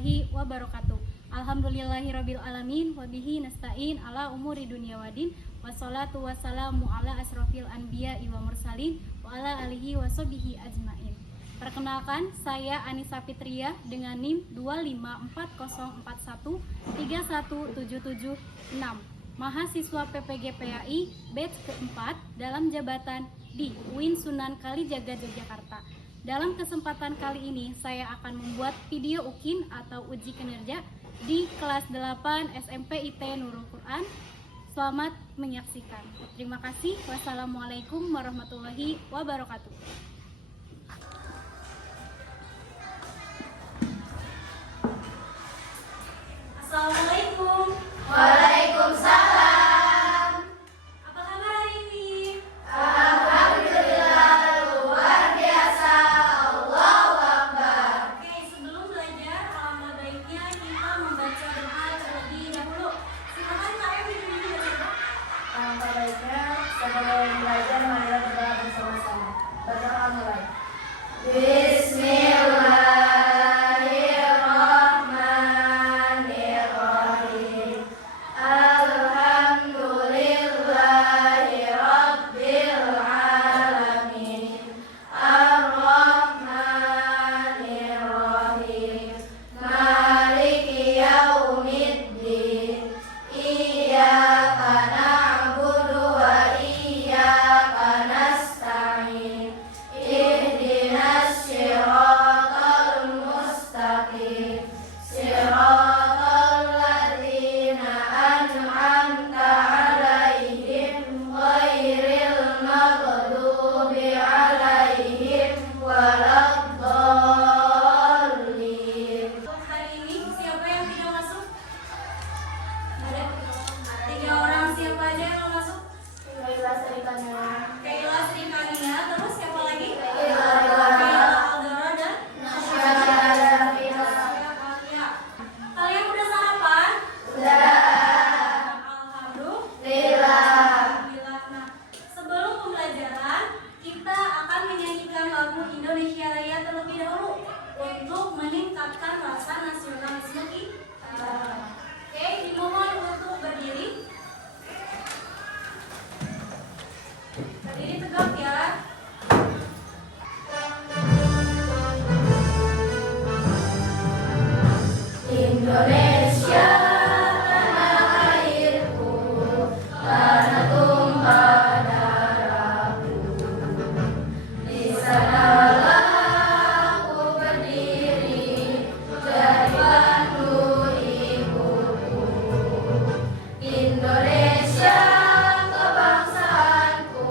warahmatullahi wabarakatuh. Alhamdulillahirabbil alamin wa bihi nasta'in ala umuri dunya waddin. Wassalatu wassalamu ala asrofil anbiya wa mursalin wa ala alihi wa sahbihi ajmain. Perkenalkan, saya Anissa Fitria dengan NIM 25404131776, mahasiswa PPG PAI batch keempat dalam jabatan di UIN Sunan Kalijaga Yogyakarta. Dalam kesempatan kali ini saya akan membuat video UKIN atau uji kinerja di kelas 8 SMP IT Nurul Quran. Selamat menyaksikan. Terima kasih. Wassalamualaikum warahmatullahi wabarakatuh. Assalamualaikum. Waalaikumsalam. Apa kabar hari ini? Alhamdulillah, luar biasa. Allahu Akbar. Oke, sebelum belajar, alangkah baiknya kita membaca doa terlebih dahulu. Silakan Kak Evi membaca doa. Alangkah baiknya sebelum belajar marilah berdoa bersama-sama. Berdoa mulai. Bismillahirrahmanirrahim. Alhamdulillahi rabbil alamin. Ar-Rahmanir-Rahim. Maliki yaumiddin. Iyyaka na'budu wa iyyaka nasta'in. Ihdinas siratal mustaqim. Siratal ladzina an'amta 'alaihim ghairil maghdubi 'alaihim waladdallin. Untuk hari ini siapa yang tidak masuk? Ada 3 orang. Siapa aja yang mau masuk? Kaila Srikanya. Kaila Srikania. Terus siapa lagi? Kaila Aldara dan Nasyada Fina. Alia. Kalian udah sarapan? Udah. Alhamdulillah. Nah, sebelum pembelajaran kita akan menyanyikan lagu Indonesia Raya terlebih dahulu untuk meningkatkan rasa nasionalisme kita. Oke, dimohon untuk berdiri. Berdiri tegak ya. Indonesia tanah airku, tanah tumpah darahku. Di sanalah aku berdiri, jadi pandu ibuku. Indonesia kebangsaanku,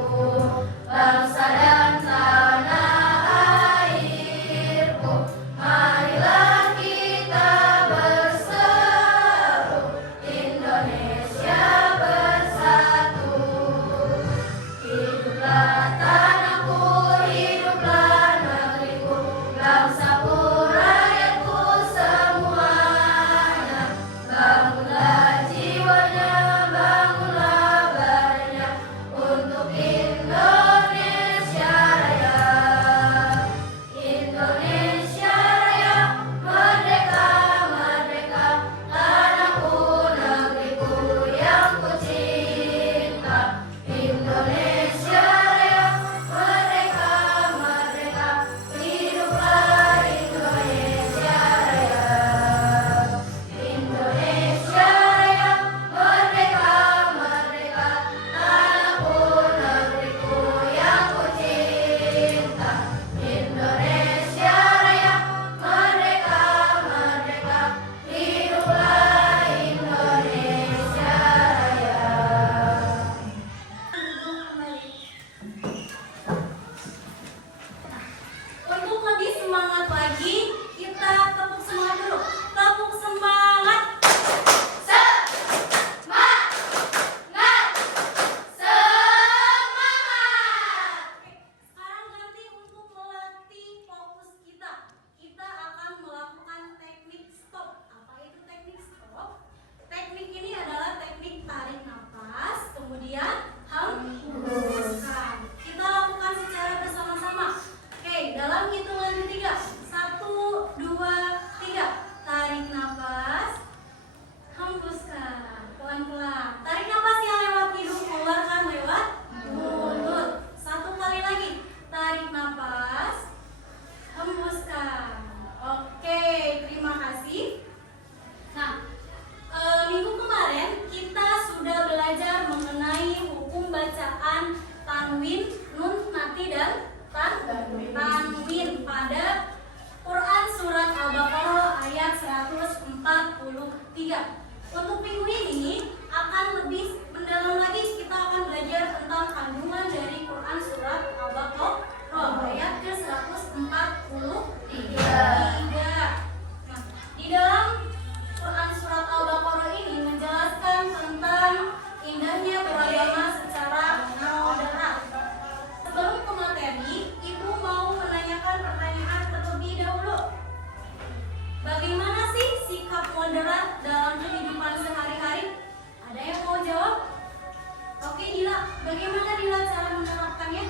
cara menerapkannya?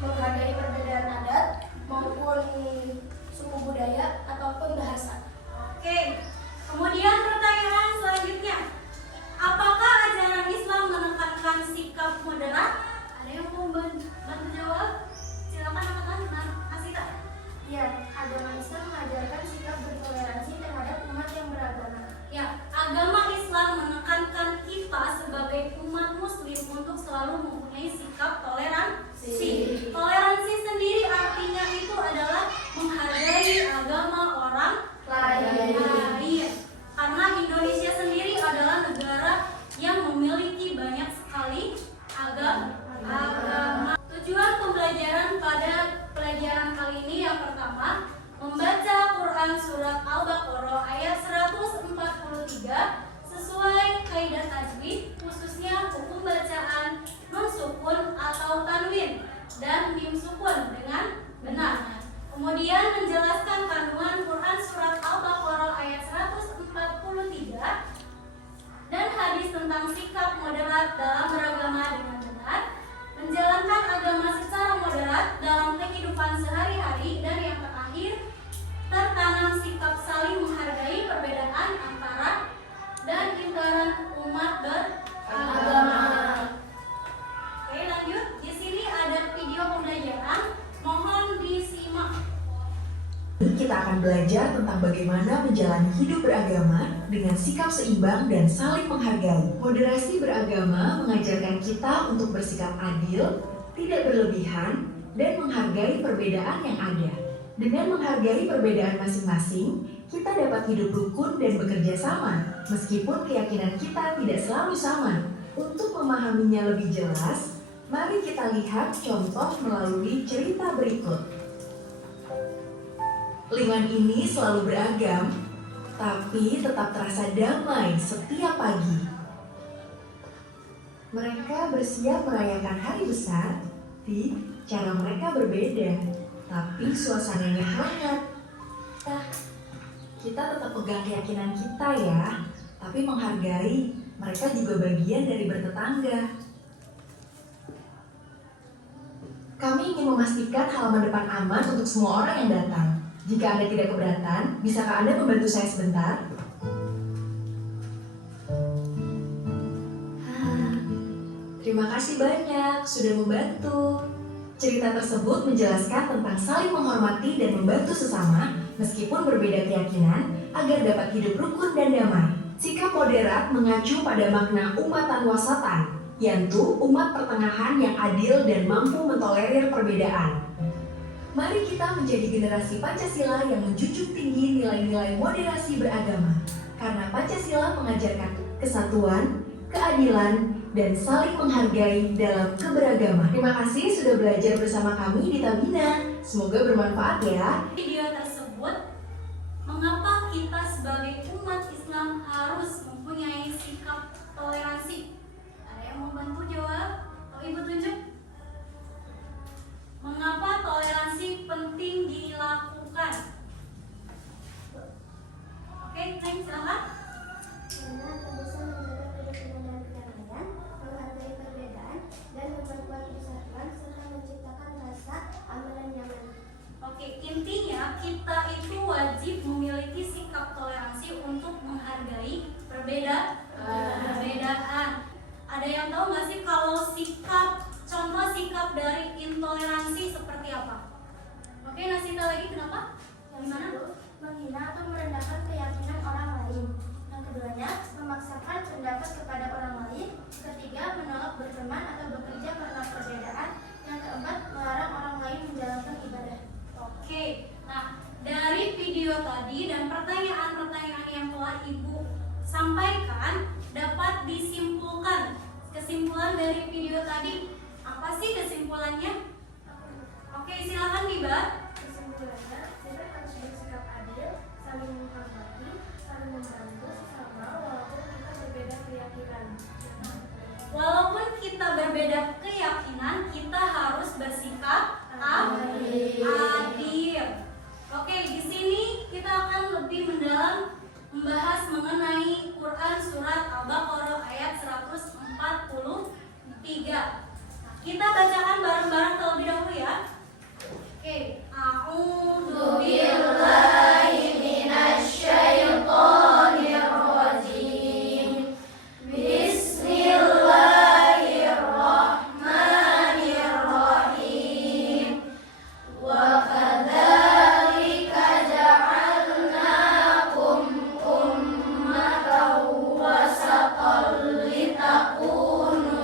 Menghargai perbedaan adat maupun suku budaya ataupun bahasa. Oke, kemudian pertanyaan selanjutnya. Apakah ajaran Islam menekankan sikap moderat? Ada yang mau bantu jawab? Silakan angkat Asita. Ya, agama Islam mengajarkan sikap bertoleransi terhadap umat yang beragama. Ya, agama Islam menekankan kita sebagai umat muslim untuk selalu mempunyai sikap toleransi. Toleransi sendiri artinya itu adalah menghargai agama orang lain. Karena Indonesia sendiri adalah negara yang memiliki banyak sekali agama. Tujuan pembelajaran pada pelajaran kali ini yang pertama, membaca Quran surat Al-Baqarah ayat 143 sesuai kaidah tajwid, khususnya hukum bacaan nun sukun atau tanwin dan mim sukun dengan benar. Kemudian menjelaskan kandungan Quran surat Al-Baqarah ayat 143 dan hadis tentang sikap moderat dalam beragama dengan benar, menjalankan agama secara moderat dalam kehidupan sehari-hari, dan yang terakhir, tertanam sikap saling menghargai perbedaan antara dan intoleran umat beragama. Oke, lanjut. Di sini ada video pembelajaran, mohon disimak. Kita akan belajar tentang bagaimana menjalani hidup beragama dengan sikap seimbang dan saling menghargai. Moderasi beragama mengajarkan kita untuk bersikap adil, tidak berlebihan, dan menghargai perbedaan yang ada. Dengan menghargai perbedaan masing-masing, kita dapat hidup rukun dan bekerja sama, meskipun keyakinan kita tidak selalu sama. Untuk memahaminya lebih jelas, mari kita lihat contoh melalui cerita berikut. Lingkungan ini selalu beragam, tapi tetap terasa damai setiap pagi. Mereka bersiap merayakan hari besar, tapi cara mereka berbeda, tapi suasananya hangat. Kita tetap pegang keyakinan kita ya, tapi menghargai mereka juga bagian dari bertetangga. Kami ingin memastikan halaman depan aman untuk semua orang yang datang. Jika Anda tidak keberatan, bisakah Anda membantu saya sebentar? Terima kasih banyak sudah membantu. Cerita tersebut menjelaskan tentang saling menghormati dan membantu sesama meskipun berbeda keyakinan agar dapat hidup rukun dan damai. Sikap moderat mengacu pada makna umatan wasatan, yaitu umat pertengahan yang adil dan mampu mentolerir perbedaan. Mari kita menjadi generasi Pancasila yang menjunjung tinggi nilai-nilai moderasi beragama. Karena Pancasila mengajarkan kesatuan, keadilan, dan saling menghargai dalam keberagaman. Terima kasih sudah belajar bersama kami di Tabina. Semoga bermanfaat ya. Video tersebut, mengapa kita sebagai umat Islam harus mempunyai sikap toleransi? Ada yang mau bantu jawab? Atau Ibu tunjuk? Mengapa toleransi penting dilakukan? Oke, next, silakan. Karena akan bisa menjaga kerukunan dan perdamaian, menghargai perbedaan, dan memperkuat persatuan serta menciptakan rasa aman dan nyaman. Oke, intinya kita itu wajib memiliki sikap toleransi untuk menghargai perbedaan. Ada yang tahu nggak sih kalau contoh sikap dari intoleransi seperti apa? Oke, Nasita lagi kenapa? Gimana? Menghina atau merendahkan keyakinan orang lain. Yang keduanya, memaksakan pendapat kepada orang lain. Ketiga, menolak berteman atau bekerja karena perbedaan. Yang keempat, melarang orang lain menjalankan ibadah. Oke, nah dari video tadi dan pertanyaan-pertanyaan yang telah Ibu sampaikan dapat disimpulkan. Kesimpulan dari video tadi, apa sih kesimpulannya? Oke, silakan Biba. Kesimpulannya, kita harus bersikap adil, saling menghormati, saling membantu sesama walaupun kita berbeda keyakinan. Walaupun kita berbeda keyakinan, bacakan bareng-bareng terlebih dahulu ya. Oke, a'udzu Billahi minasyaitonir rajim. Bismillahirrahmanirrahim. Wa kadzalika ja'alnakum ummatan wasatan litakunu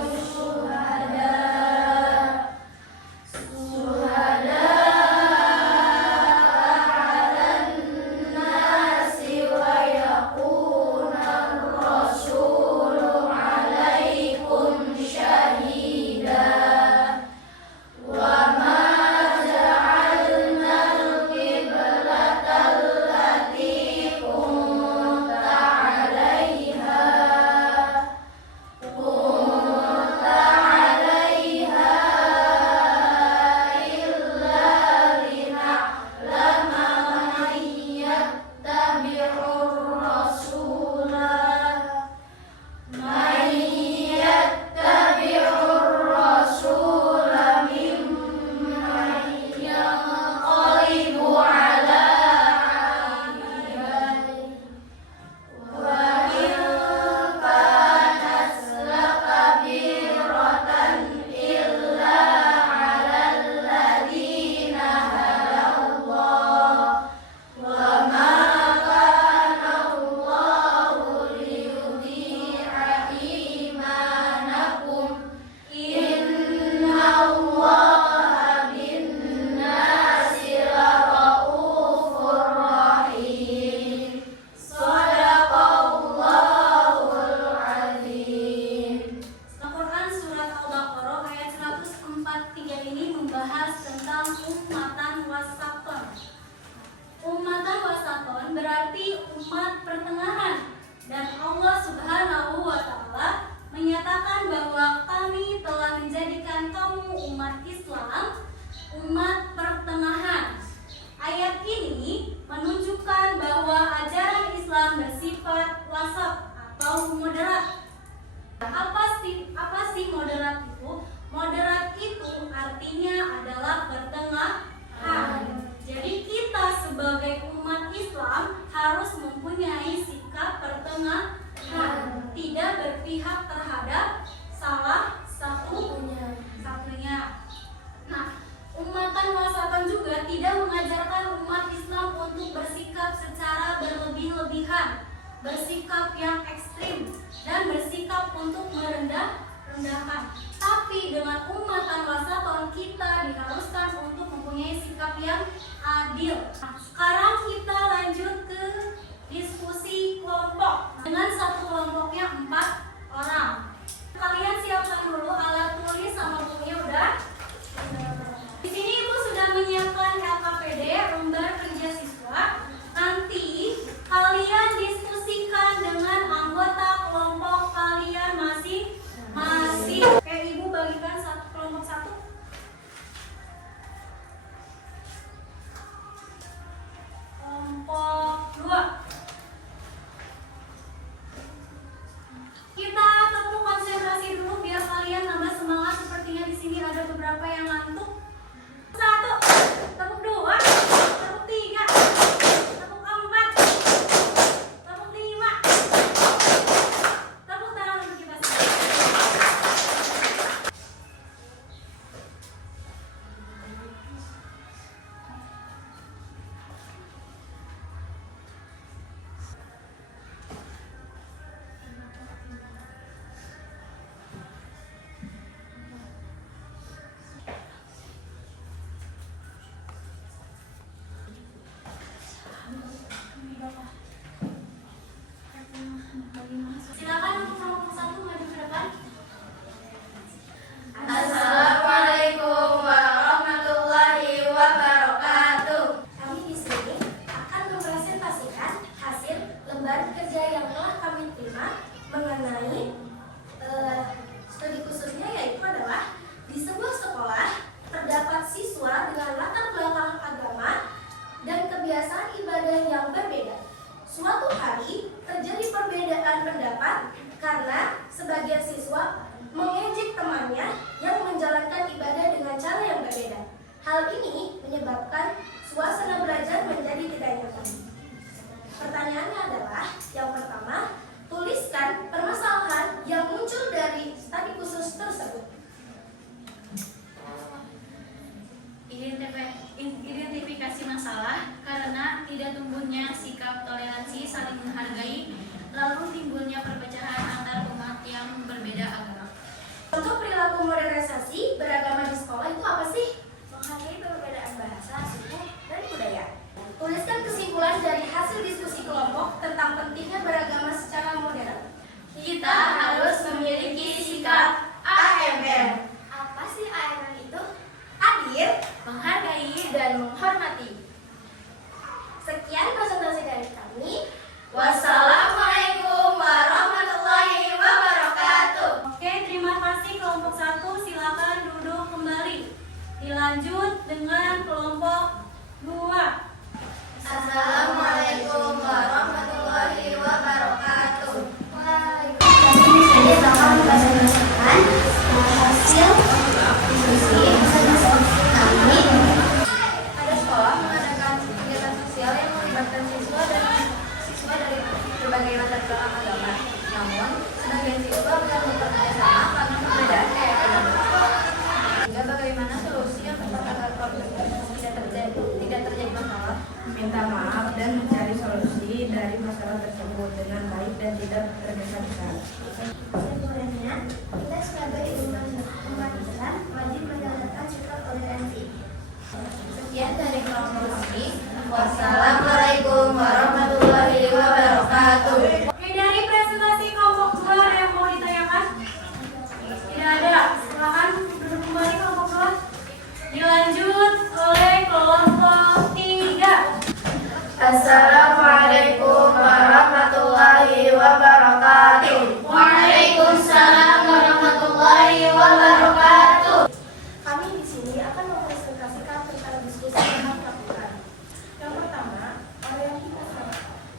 berarti umat pertengahan, dan Allah Subhanahu wa Ta'ala menyatakan bahwa kami telah menjadikan kamu umat Islam umat pertengahan. Ayat ini menunjukkan bahwa ajaran Islam bersifat wasat atau moderat. Apa sih moderat itu? Moderat itu artinya adalah pertengahan. Jadi kita sebagai umat Islam harus mempunyai sikap pertengahan, tidak berpihak terhadap salah satunya. Nah, umatan wasatan juga tidak mengajarkan umat Islam untuk bersikap secara berlebih-lebihan, bersikap yang ekstrim, dan bersikap untuk merendahkan. Tapi dengan umatan wasatan kita diharuskan untuk mempunyai sikap yang adil. Nah, sekarang kita lanjut ke diskusi kelompok dengan satu kelompoknya 4 orang. Kalian siapkan dulu alat tulis sama bukunya udah. Di sini Ibu sudah menyiapkan LKPD, lembar kerja siswa. Nanti kalian diskusikan dengan anggota kelompok kalian masing-masing. Oke, Ibu bagikan kelompok 1. Kelompok 2. Kita tepuk konsentrasi dulu biar kalian nambah semangat. Sepertinya di sini ada beberapa yang ngantuk. 1, tepuk 2, tepuk 3, tepuk 4, tepuk 5. Tepuk tangan untuk kita semua. Silakan untuk kelompok 1 maju ke depan. Assalamualaikum warahmatullahi wabarakatuh. Kami di sini akan mempresentasikan hasil lembar kerja yang telah kami terima mengenai studi khususnya, yaitu adalah di sebuah sekolah terdapat siswa dengan latar belakang agama dan kebiasaan ibadah yang berbeda. Hal ini menyebabkan suasana belajar menjadi tidak nyaman. Pertanyaannya adalah, yang pertama, tuliskan permasalahan yang muncul dari studi khusus tersebut. Identifikasi masalah karena tidak tumbuhnya sikap toleransi saling menghargai, lalu timbulnya perpecahan antar umat yang berbeda agama. Untuk perilaku modernisasi beragama di sekolah itu apa sih? Menghargai perbedaan bahasa, suku, dan budaya. Tuliskan kesimpulan dari hasil diskusi kelompok tentang pentingnya beragama secara modern. Kita harus memiliki sikap AMR. Apa sih AMR itu? Adil, Menghargai dan menghormati. Sekian presentasi dari kami. Wassalamualaikum warahmatullahi wabarakatuh. Oke, terima kasih kelompok 1, silakan duduk kembali. Dilanjut dengan kelompok 2. Assalamualaikum warahmatullahi wabarakatuh. Saya bakal mempresentasikan hasil diskusi kami. Ada sekolah mengadakan kegiatan sosial yang melibatkan siswa dari berbagai latar belakang agama. Namun, sebagian siswa belum bekerja sama karena perbedaan keyakinan. Hingga bagaimana solusi yang tepat agar konflik tidak terjadi masalah? Minta maaf dan mencari solusi dari masalah tersebut dengan baik dan tidak tergesa-gesa. Kesimpulannya, kita sebagai umat Islam wajib menjalankan sikap toleransi. Sekian dari kelompok kami. Wassalamualaikum warahmatullahi wabarakatuh. Oke, dari presentasi kelompok 2 ada yang mau ditanyakan? Tidak ada. Silakan duduk kembali kelompok 2. Dilanjut oleh kelompok 3. Assalamualaikum warahmatullahi wabarakatuh. Waalaikumsalam warahmatullahi wabarakatuh. Kami di sini akan mempresentasikan tentang diskusi yang lakukan. Yang pertama,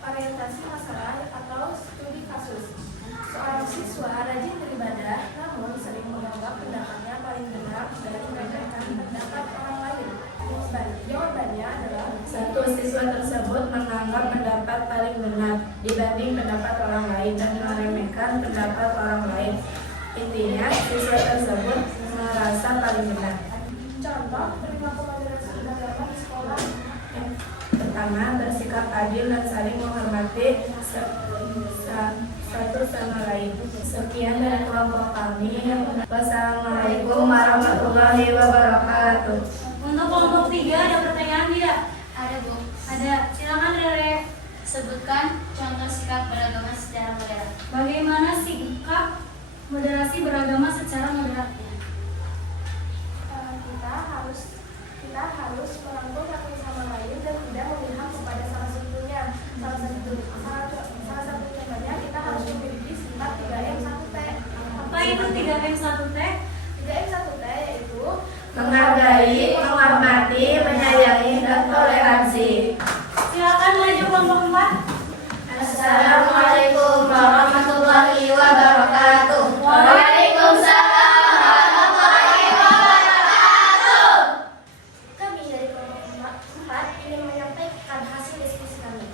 orientasi masalah atau studi kasus. Seorang siswa rajin beribadah, namun sering menganggap pendapatnya paling benar dan meremehkan pendapat orang lain. Jawabannya adalah Satu, siswa tersebut menganggap pendapat paling benar dibanding pendapat orang lain dan meremehkan pendapat orang lain. Intinya, siswa tersebut merasa paling benar. contoh perilaku moderasi beragama di sekolah. Yang pertama, bersikap adil dan saling menghormati satu sama lain. Sekian dari kelompok kami. Wassalamualaikum warahmatullahi wabarakatuh. Untuk kelompok 3 ada pertanyaan tidak? Ada, Bu. Ada. Silakan Rere. Sebutkan contoh sikap beragama secara modern. Bagaimana sikap moderasi beragama secara moderat? Kita harus merangkul satu sama lain dan tidak memihak kepada salah satunya. Salah satu contohnya kita harus memiliki sifat 3M1T. Apa itu 3M1T? 3M1T yaitu Menghargai, menghormati, menyayangi, dan toleransi. Silakan maju kelompok 4. Assalamualaikum warahmatullahi wabarakatuh. Waalaikumsalam warahmatullahi wabarakatuh. Kami dari kelompok 4 ingin menyampaikan hasil diskusi kami.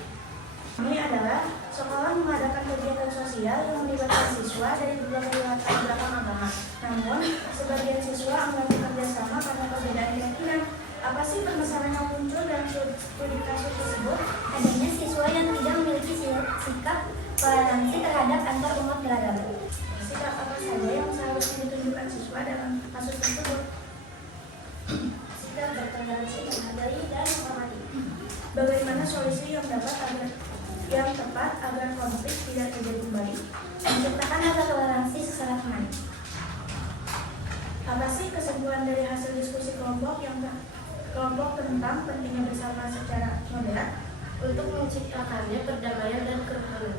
Kami adalah Sekolah mengadakan kegiatan sosial yang melibatkan siswa dari berbagai latar belakang agama. Namun, sebagian siswa enggan bekerja sama karena perbedaan keyakinan. Apa sih permasalahan yang muncul dalam studi kasus tersebut? Adanya siswa yang tidak memiliki sikap toleransi terhadap antar umat beragama. Sikap apa saja yang seharusnya ditunjukkan siswa dalam kasus tersebut? Sikap bertoleransi, menghargai, dan menghormati. Bagaimana solusi yang tepat agar konflik tidak terjadi kembali? Menciptakan rasa toleransi sesama teman. Apa sih kesimpulan dari hasil diskusi kelompok tentang pentingnya bersama secara moderat untuk menciptakannya perdamaian dan kerukunan?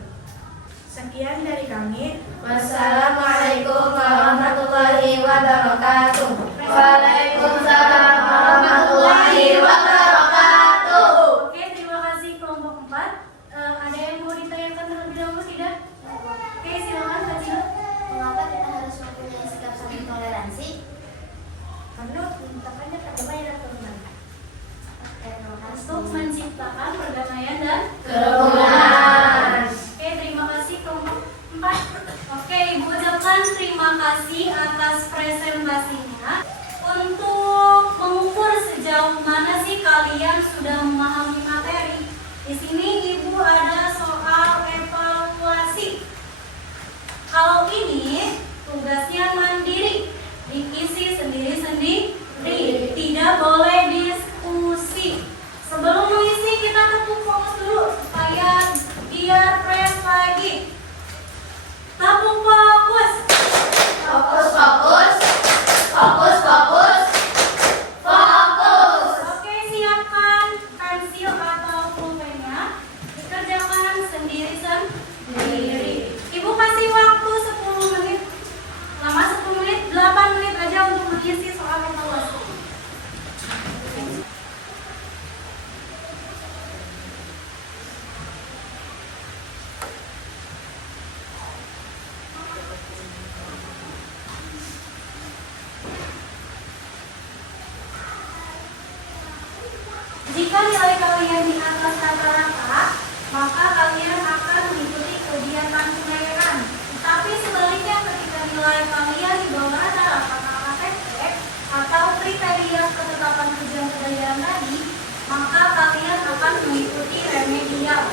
Sekian dari kami. Wassalamualaikum warahmatullahi wabarakatuh. Waalaikumsalam warahmatullahi wabarakatuh. Oke, terima kasih kelompok 4. Ada yang mau ditanyakan terlebih dahulu tidak? Oke, silakan Kak Cil. Mengapa kita harus mempunyai sikap saling toleransi? Karena menciptakannya perdamaian dan kerukunan. Jika nilai kalian di atas rata-rata, maka kalian akan mengikuti kegiatan penilaian. Tapi sebaliknya ketika nilai kalian di bawah rata-rata KKTP atau kriteria ketetapan tujuan pembelajaran tadi, maka kalian akan mengikuti remedial.